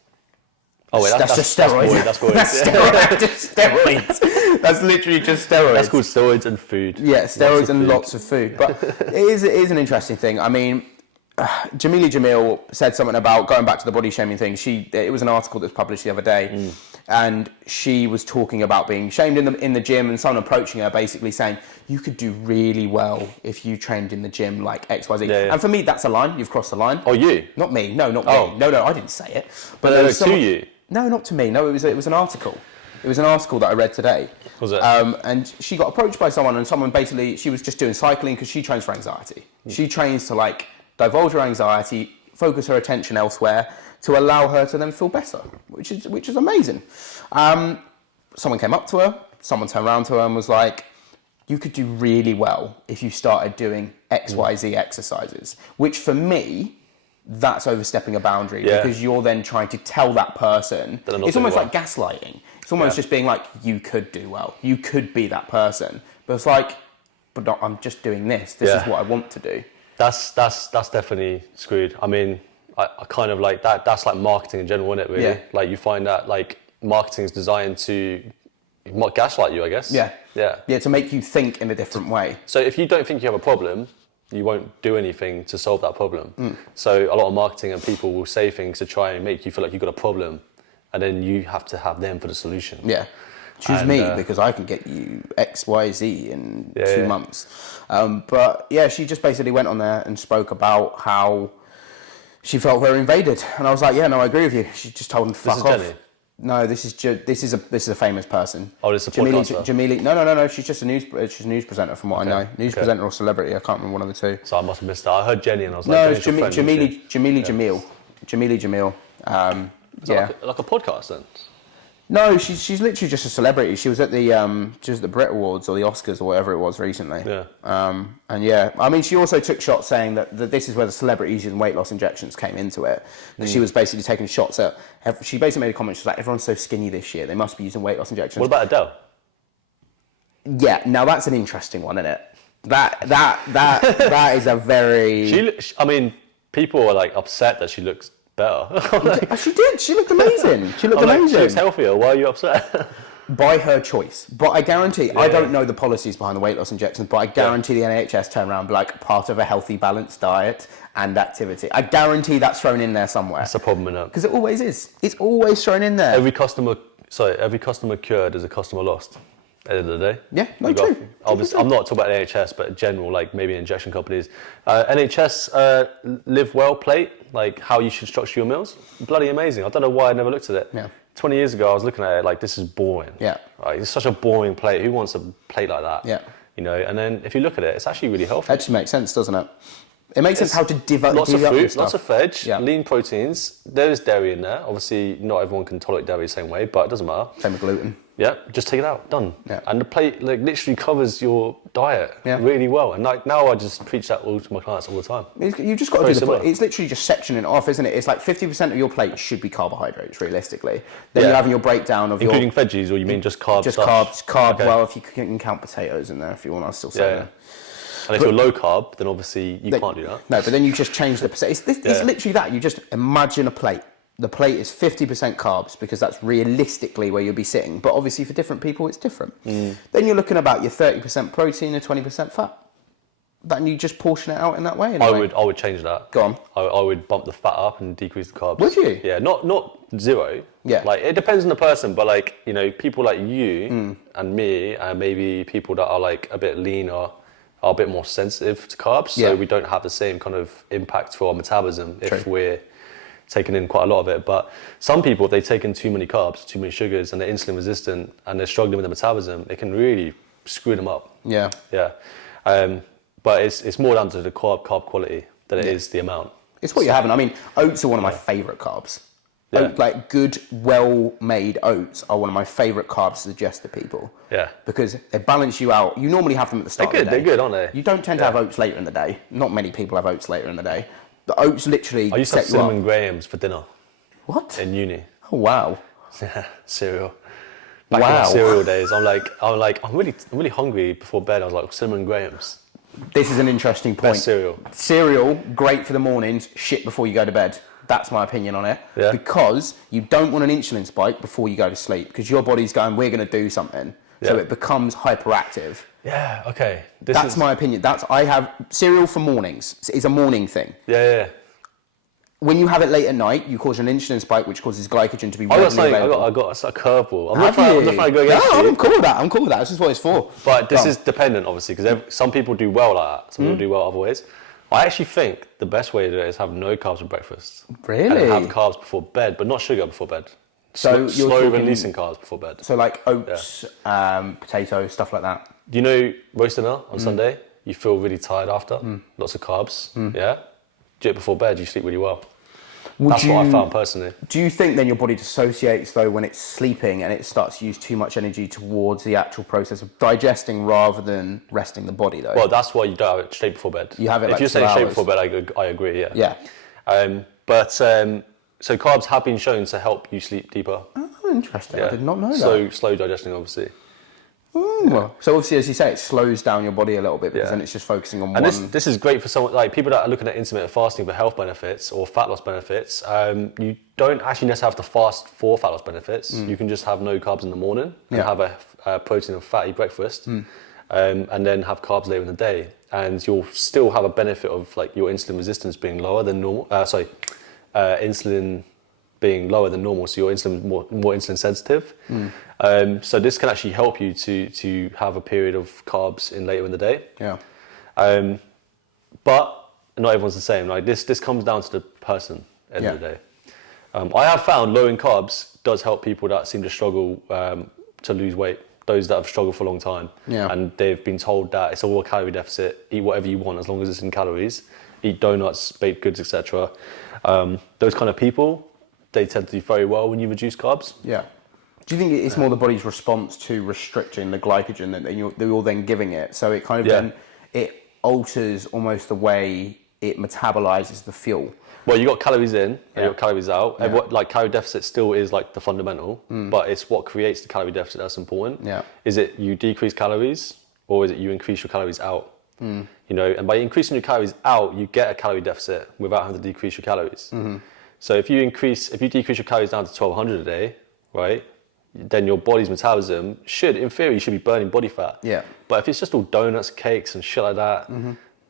Oh wait, that's just steroids. That's steroids. That's just steroids. That's literally just steroids. That's called steroids and food. Yeah, steroids and lots of food. But it is an interesting thing. I mean, Jamila Jamil said something about going back to the body shaming thing. It was an article that was published the other day, and she was talking about being shamed in the gym, and someone approaching her basically saying, you could do really well if you trained in the gym like XYZ. Yeah. And for me, that's a line. You've crossed the line. Oh, you? Not me. No, not me. No, I didn't say it. But to you? No, not to me. No, it was an article. It was an article that I read today. Was it? And she got approached by someone, and someone basically, she was just doing cycling because she trains for anxiety. She trains to like divulge her anxiety, focus her attention elsewhere to allow her to then feel better, which is amazing. Someone came up to her, someone turned around to her and was like, you could do really well if you started doing XYZ exercises, which for me, that's overstepping a boundary because you're then trying to tell that person. It's almost like gaslighting. It's almost just being like, you could do well. You could be that person. But it's like, but no, I'm just doing this. This is what I want to do. That's definitely screwed. I mean, I kind of like that. That's like marketing in general, isn't it? Really, like you find that like marketing is designed to gaslight you, I guess. Yeah. To make you think in a different way. So if you don't think you have a problem, you won't do anything to solve that problem. So a lot of marketing and people will say things to try and make you feel like you've got a problem, and then you have to have them for the solution. Yeah. Choose me because I can get you X, Y, Z in 2 months. But yeah, she just basically went on there and spoke about how she felt very invaded, and I was like, yeah, no, I agree with you. She just told him to fuck off. Jenny? No, this is a famous person. Oh, this is a podcaster? Jamila, no. She's just a news presenter, from what I know. News presenter or celebrity. I can't remember one of the two. So I must have missed that. I heard Jenny, and I was like, no, it's Jamila Jamil. Jamila Jamil. Like a podcast then. No, she's literally just a celebrity. She was at the Brit Awards or the Oscars or whatever it was recently. Yeah. And yeah, I mean, she also took shots saying that this is where the celebrities and weight loss injections came into it. She was basically taking shots at. She basically made a comment. She's like, everyone's so skinny this year. They must be using weight loss injections. What about Adele? Yeah, now that's an interesting one, isn't it? That is a very. I mean, people are like upset that she looks better. She did. She looked amazing. She looked amazing. She looks healthier. Why are you upset? By her choice. But I guarantee, I don't know the policies behind the weight loss injections, but I guarantee the NHS turn around and be like, part of a healthy, balanced diet and activity. I guarantee that's thrown in there somewhere. That's a problem in it. Because it always is. It's always thrown in there. Every customer cured is a customer lost. At the end of the day. Yeah, no, true. Obviously, I'm not talking about NHS, but in general, like maybe injection companies. NHS Live Well plate, like how you should structure your meals. Bloody amazing. I don't know why I never looked at it. Yeah. 20 years ago, I was looking at it like, this is boring. Yeah. Right? It's such a boring plate. Who wants a plate like that? Yeah. You know, and then if you look at it, it's actually really healthy. It actually makes sense, doesn't it? It makes sense how to divvy lots of fruit, stuff. lots of veg, lean proteins. There is dairy in there. Obviously, not everyone can tolerate dairy the same way, but it doesn't matter. Same with gluten. Yeah, just take it out, done. Yeah. And the plate like literally covers your diet really well. And like now I just preach that all to my clients all the time. You just got to do the plate. It's literally just sectioning it off, isn't it? It's like 50% of your plate should be carbohydrates, realistically. Then you're having your breakdown of including veggies, or you mean just carbs? Just carb. Okay. Well, if you can count potatoes in there, if you want, I'll still say that. And if you're low carb, then obviously you can't do that. No, but then you just change the percent. It's literally that. You just imagine a plate. The plate is 50% carbs because that's realistically where you'll be sitting. But obviously for different people, it's different. Then you're looking about your 30% protein and 20% fat. Then you just portion it out in that way. I would change that. Go on. I would bump the fat up and decrease the carbs. Would you? Yeah, not zero. Yeah. Like it depends on the person, but like, you know, people like you and me and maybe people that are like a bit leaner, are a bit more sensitive to carbs, so we don't have the same kind of impact for our metabolism if we're taking in quite a lot of it. But some people, if they take in too many carbs, too many sugars, and they're insulin resistant and they're struggling with the metabolism, it can really screw them up. Yeah. But it's more down to the carb quality than it is the amount. It's what you're having. I mean, oats are one of my favourite carbs. Like good, well-made oats are one of my favourite carbs to suggest to people. Yeah. Because they balance you out. You normally have them at the start of the day. They're good, aren't they? You don't tend to have oats later in the day. Not many people have oats later in the day. The oats literally I used to have cinnamon grahams for dinner. What? In uni. Oh, wow. Yeah, cereal. Back in my cereal days, I'm really hungry before bed. I was like, cinnamon grahams. This is an interesting point. Best cereal. Cereal, great for the mornings, shit before you go to bed. That's my opinion on it. Yeah. Because you don't want an insulin spike before you go to sleep, because your body's going, we're going to do something. So it becomes hyperactive. Yeah, okay. That's my opinion. I have cereal for mornings. It's a morning thing. Yeah. When you have it late at night, you cause an insulin spike, which causes glycogen to be readily available. I got a curveball. I'm not trying to go against you. I'm cool with that. This is what it's for. But this is dependent, obviously, because some people do well like that. Some people do well other ways. I actually think the best way to do it is have no carbs for breakfast. Really? And have carbs before bed, but not sugar before bed. So slow releasing carbs before bed. So like oats, potatoes, stuff like that. Do you know roast dinner on Sunday? You feel really tired after. Lots of carbs. Yeah. Do it before bed. You sleep really well. That's what I found personally. Do you think then your body dissociates though when it's sleeping and it starts to use too much energy towards the actual process of digesting rather than resting the body though? Well, that's why you don't have it straight before bed. You have it if like you're 2 saying straight hours. before bed, I agree. Yeah. Yeah. So carbs have been shown to help you sleep deeper. Oh, interesting. Yeah. I did not know that. So slow digesting, obviously. Well, so obviously, as you say, it slows down your body a little bit because then it's just focusing on one. And this is great for someone like people that are looking at intermittent fasting for health benefits or fat loss benefits. You don't actually necessarily have to fast for fat loss benefits. You can just have no carbs in the morning and have a protein and fatty breakfast, and then have carbs later in the day, and you'll still have a benefit of like your insulin resistance being lower than normal. Insulin being lower than normal, so your insulin more insulin sensitive. So this can actually help you to have a period of carbs in later in the day. Yeah. But not everyone's the same. Like this comes down to the person at the end of the day. I have found lowering carbs does help people that seem to struggle to lose weight. Those that have struggled for a long time, and they've been told that it's all a calorie deficit. Eat whatever you want as long as it's in calories. Eat donuts, baked goods, etc. Those kind of people, they tend to do very well when you reduce carbs. Yeah. Do you think it's more the body's response to restricting the glycogen that you're then giving it? So it kind of then it alters almost the way it metabolizes the fuel. Well, you got calories in and you got calories out. Like calorie deficit still is like the fundamental, but it's what creates the calorie deficit that's important. Yeah. Is it you decrease calories or is it you increase your calories out? You know, and by increasing your calories out, you get a calorie deficit without having to decrease your calories. So if you decrease your calories down to 1,200 a day, right? Then your body's metabolism in theory, you should be burning body fat. Yeah. But if it's just all donuts, cakes, and shit like that,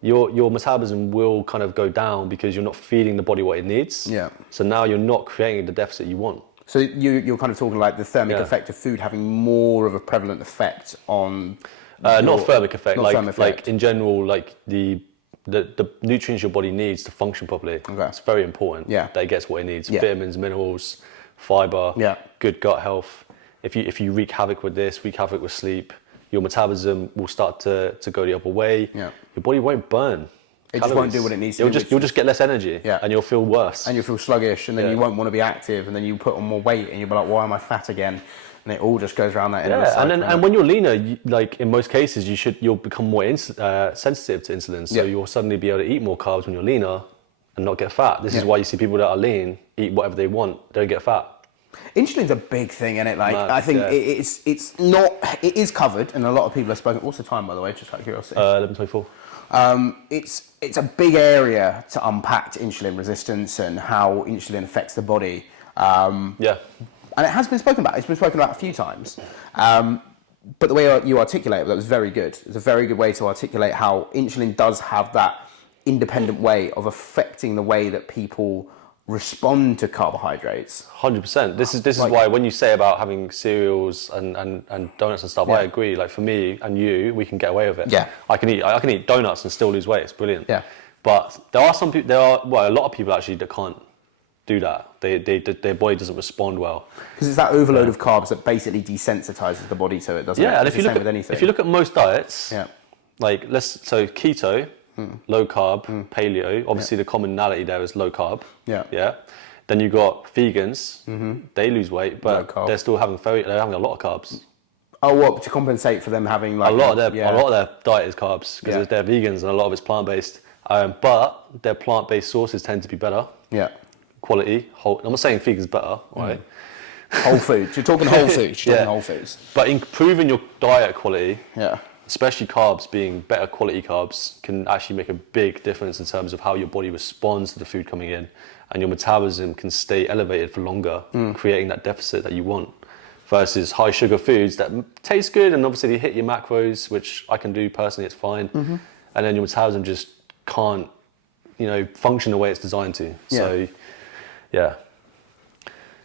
your metabolism will kind of go down because you're not feeding the body what it needs. Yeah. So now you're not creating the deficit you want. So you're kind of talking like the thermic effect of food having more of a prevalent effect on. Not thermic effect. Thermic like in general, like the nutrients your body needs to function properly. Okay. It's very important. Yeah. That it gets what it needs. Yeah. Vitamins, minerals, fiber. Yeah. Good gut health. If you wreak havoc with this, wreak havoc with sleep, your metabolism will start to go the other way. Yeah. Your body won't burn. It just won't do what it needs to. You'll just get less energy. Yeah. And you'll feel worse. And you'll feel sluggish, and then you won't want to be active, and then you put on more weight, and you'll be like, why am I fat again? And it all just goes around that. And when you're leaner, like in most cases, you'll become more sensitive to insulin. So you'll suddenly be able to eat more carbs when you're leaner and not get fat. This is why you see people that are lean eat whatever they want, don't get fat. Insulin's a big thing, isn't it? Like, I think it's not. It is covered, and a lot of people have spoken. What's the time, by the way? Just out of curiosity. 11:24. It's a big area to unpack insulin resistance and how insulin affects the body. And it has been spoken about. It's been spoken about a few times. But the way you articulate it, that was very good. It's a very good way to articulate how insulin does have that independent way of affecting the way that people respond to carbohydrates. 100%. This is why when you say about having cereals and donuts and stuff, I agree. Like for me and you, we can get away with it. Yeah. I can eat donuts and still lose weight. It's brilliant. Yeah. But there are some people. A lot of people actually that can't do that. Their body doesn't respond well. Because it's that overload of carbs that basically desensitizes the body to it, doesn't it? Yeah, and if you look at most diets, like so keto, low carb, paleo. Obviously, the commonality there is low carb. Yeah. Yeah. Then you got vegans. They lose weight, but they're still having a lot of carbs. Oh, what, to compensate for them having like a lot of their diet is carbs because they're vegans and a lot of it's plant based. But their plant based sources tend to be better. Yeah. Quality. I'm not saying vegan's better, right? Whole foods. You're talking whole foods. You're talking whole foods. But improving your diet quality. Yeah. Especially carbs being better quality carbs can actually make a big difference in terms of how your body responds to the food coming in, and your metabolism can stay elevated for longer, creating that deficit that you want, versus high sugar foods that taste good and obviously they hit your macros, which I can do personally, it's fine, and then your metabolism just can't, function the way it's designed to. So, yeah.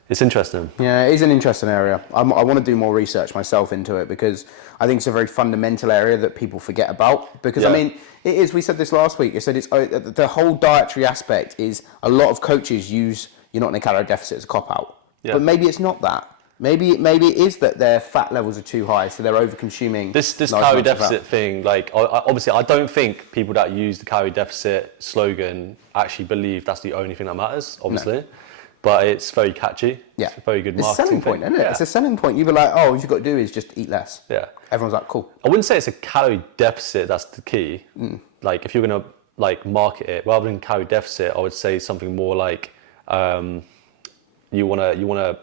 It's interesting. Yeah, it is an interesting area. I want to do more research myself into it because I think it's a very fundamental area that people forget about. Because, I mean, it is, we said this last week, I said the whole dietary aspect is a lot of coaches use you're not in a calorie deficit as a cop-out. Yeah. But maybe it's not that. Maybe it is that their fat levels are too high, so they're over-consuming. This calorie deficit thing, like, obviously, I don't think people that use the calorie deficit slogan actually believe that's the only thing that matters, obviously. No. But it's very catchy. Yeah. It's a very good marketing It's a selling point, thing. isn't it? Yeah. It's a selling point. You'd be like, all you've got to do is just eat less. Yeah. Everyone's like, cool. I wouldn't say it's a calorie deficit that's the key. Like, if you're going to, market it, rather than calorie deficit, I would say something more like you want to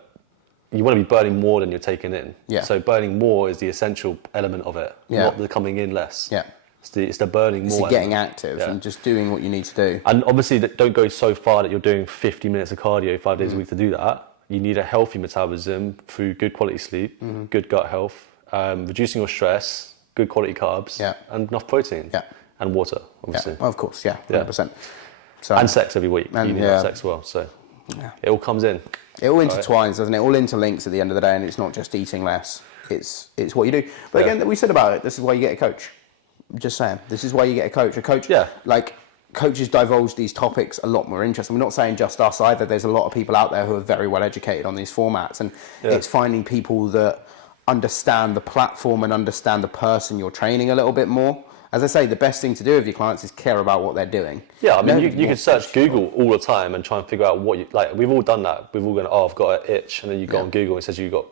be burning more than you're taking in. Yeah. So burning more is the essential element of it, not the coming in less. Yeah. It's the burning more. It's getting active and just doing what you need to do. And obviously, don't go so far that you're doing 50 minutes of cardio 5 days a week to do that. You need a healthy metabolism through good quality sleep, good gut health, reducing your stress, good quality carbs, and enough protein, and water, obviously. Yeah. Of course, 100%. So, and sex every week. You need that sex as well. So it all comes in. It all intertwines, doesn't it? It all interlinks at the end of the day, and it's not just eating less. It's what you do. But again, we said about it. This is why you get a coach. I'm just saying, this is why you get a coach. Coaches divulge these topics a lot more interesting. We're not saying just us either. There's a lot of people out there who are very well educated on these formats, and it's finding people that understand the platform and understand the person you're training a little bit more. As I say, the best thing to do with your clients is care about what they're doing. Yeah, I mean, you could search Google all the time and try and figure out what you like. We've all done that. We've all gone, I've got an itch, and then you go on Google and it says you've got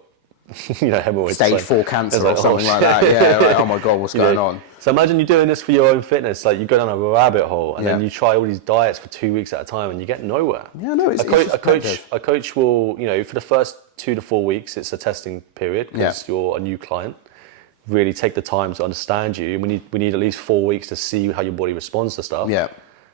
hemorrhoids. Stage 4 cancer or something like that. Yeah, like, oh my God, what's going on? So imagine you're doing this for your own fitness, like you go down a rabbit hole and then you try all these diets for 2 weeks at a time and you get nowhere. Yeah, no, a coach will, for the first 2 to 4 weeks, it's a testing period because you're a new client. Really take the time to understand you. We need at least 4 weeks to see how your body responds to stuff. Yeah.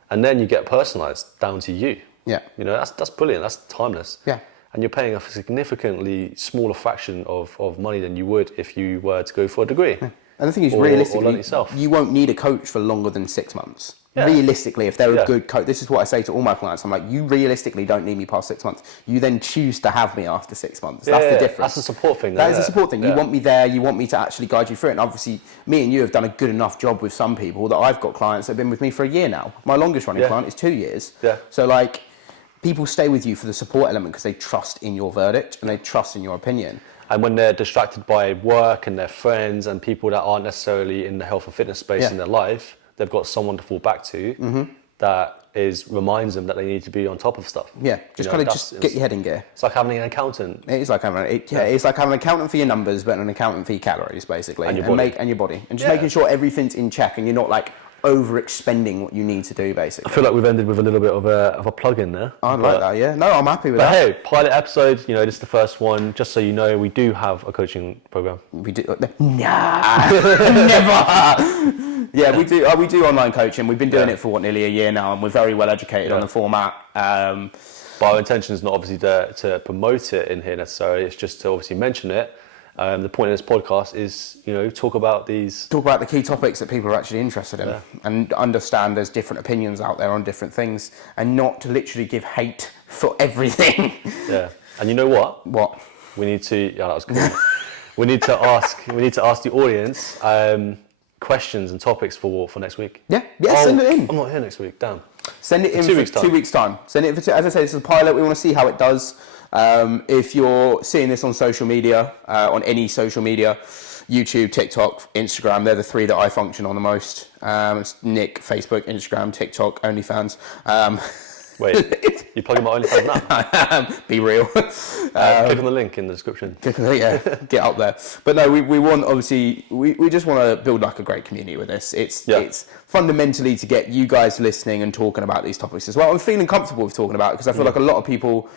And then you get personalized down to you. Yeah. That's brilliant. That's timeless. Yeah. And you're paying a significantly smaller fraction of money than you would if you were to go for a degree. Yeah. And the thing is, realistically, you won't need a coach for longer than 6 months. Yeah. Realistically, if they're a good coach, this is what I say to all my clients. I'm like, you realistically don't need me past 6 months. You then choose to have me after 6 months. That's the difference. That's a support thing. That is a support thing. You want me there. You want me to actually guide you through it. And obviously, me and you have done a good enough job with some people that I've got clients that have been with me for a year now. My longest running client is 2 years. Yeah. So like, people stay with you for the support element because they trust in your verdict and they trust in your opinion. And when they're distracted by work and their friends and people that aren't necessarily in the health and fitness space in their life, they've got someone to fall back to that reminds them that they need to be on top of stuff. Yeah, just get your head in gear. It's like having an accountant. It is like having it's like having an accountant for your numbers, but an accountant for your calories, basically, and your body, and just making sure everything's in check, and you're not like over expending what you need to do, basically. I feel like we've ended with a little bit of a plug in there. I like that, yeah. No, I'm happy with that. But hey, pilot episode, this is the first one. Just so you know, we do have a coaching program. We do. Nah, never. Yeah, we do. We do online coaching. We've been doing it for nearly a year now, and we're very well educated on the format. But our intention is not obviously to promote it in here necessarily. It's just to obviously mention it The point of this podcast is, talk about the key topics that people are actually interested in, and understand there's different opinions out there on different things, and not to literally give hate for everything. Yeah, and you know what? What? We need to. Yeah, that was cool. we need to ask the audience questions and topics for next week. Yeah, send it in. I'm not here next week. Damn. Send it in for 2 weeks' time. Send it for as I say, this is a pilot. We want to see how it does. If you're seeing this on social media, on any social media, YouTube, TikTok, Instagram, they're the 3 that I function on the most. It's Nick, Facebook, Instagram, TikTok, OnlyFans. Wait, you plugging my OnlyFans now? Be real. Click on the link in the description. Get up there. But no, we want, obviously, we just want to build like a great community with this. It's fundamentally to get you guys listening and talking about these topics as well. I'm feeling comfortable with talking about it, because I feel like a lot of people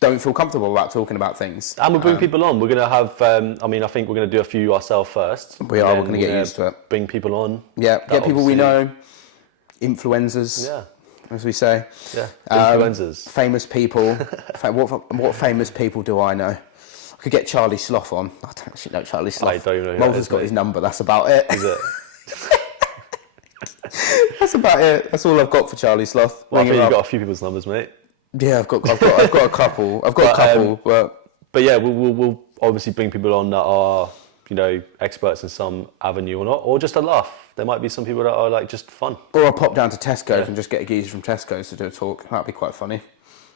don't feel comfortable about talking about things. And we'll bring people on. We're going to have, I think we're going to do a few ourselves first. We're going to get used to it. Bring people on. Yeah, get people we know, influencers. Yeah. As we say. Yeah, influencers. Famous people. What famous people do I know? I could get Charlie Sloth on. I don't actually know Charlie Sloth. I don't even know who Mulder's got his number, that's about it. Is it? That's about it. That's all I've got for Charlie Sloth. Well, I think you've got a few people's numbers, mate. Yeah, I've got a couple. But yeah, we'll obviously bring people on that are, experts in some avenue or not, or just a laugh. There might be some people that are like just fun. Or I'll pop down to Tesco's and just get a geezer from Tesco's to do a talk. That'd be quite funny.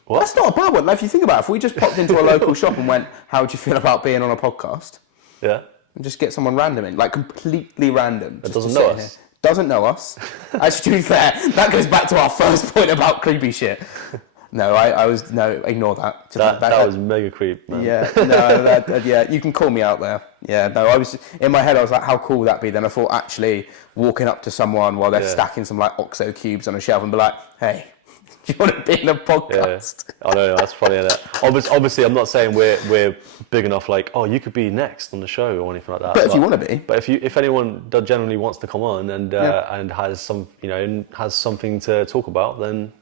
What? That's not a bad one. Like, if you think about it, if we just popped into a local shop and went, how would you feel about being on a podcast? Yeah. And just get someone random in, like completely random. That doesn't know us. Doesn't know us. Actually, to be fair, that goes back to our first point about creepy shit. No, ignore that. That was mega creep, man. Yeah, you can call me out there. Yeah, no, I was in my head. I was like, how cool would that be? Then I thought, actually, walking up to someone while they're stacking some like OXO cubes on a shelf and be like, hey, do you want to be in a podcast? Yeah. I know, that's funny, isn't it? Obviously, I'm not saying we're big enough. Like, oh, you could be next on the show or anything like that. But if you want to be, but if anyone generally wants to come on and has some, has something to talk about, then.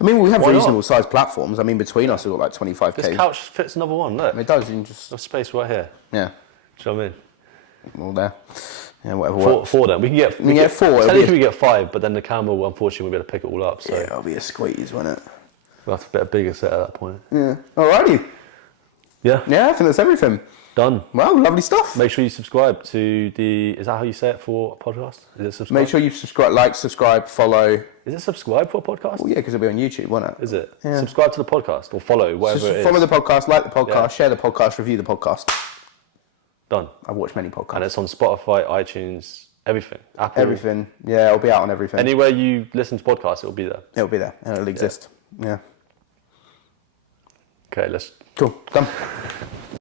I mean, we have reasonable sized platforms. I mean, between us, we've got like 25k. This couch fits another one, look. It does. You can just... There's space right here. Yeah. Do you know what I mean? All there. Yeah, whatever. Four then. We can get 4. Technically we get 5, but then the camera, unfortunately, we'll be able to pick it all up. So. Yeah, it'll be a squeeze, won't it? We'll have to get a bigger set at that point. Yeah. Alrighty. Yeah. Yeah, I think that's everything. Done. Well, lovely stuff. Make sure you subscribe to is that how you say it for a podcast? Is it subscribe? Make sure you subscribe, follow. Is it subscribe for a podcast? Well, yeah, because it'll be on YouTube, won't it? Is it? Yeah. Subscribe to the podcast or follow, whatever it is. Follow the podcast, like the podcast, share the podcast, review the podcast. Done. I watch many podcasts. And it's on Spotify, iTunes, everything. Apple. Everything. Yeah, it'll be out on everything. Anywhere you listen to podcasts, it'll be there. It'll be there. And it'll exist. Yeah. Okay, let's... Cool. Done.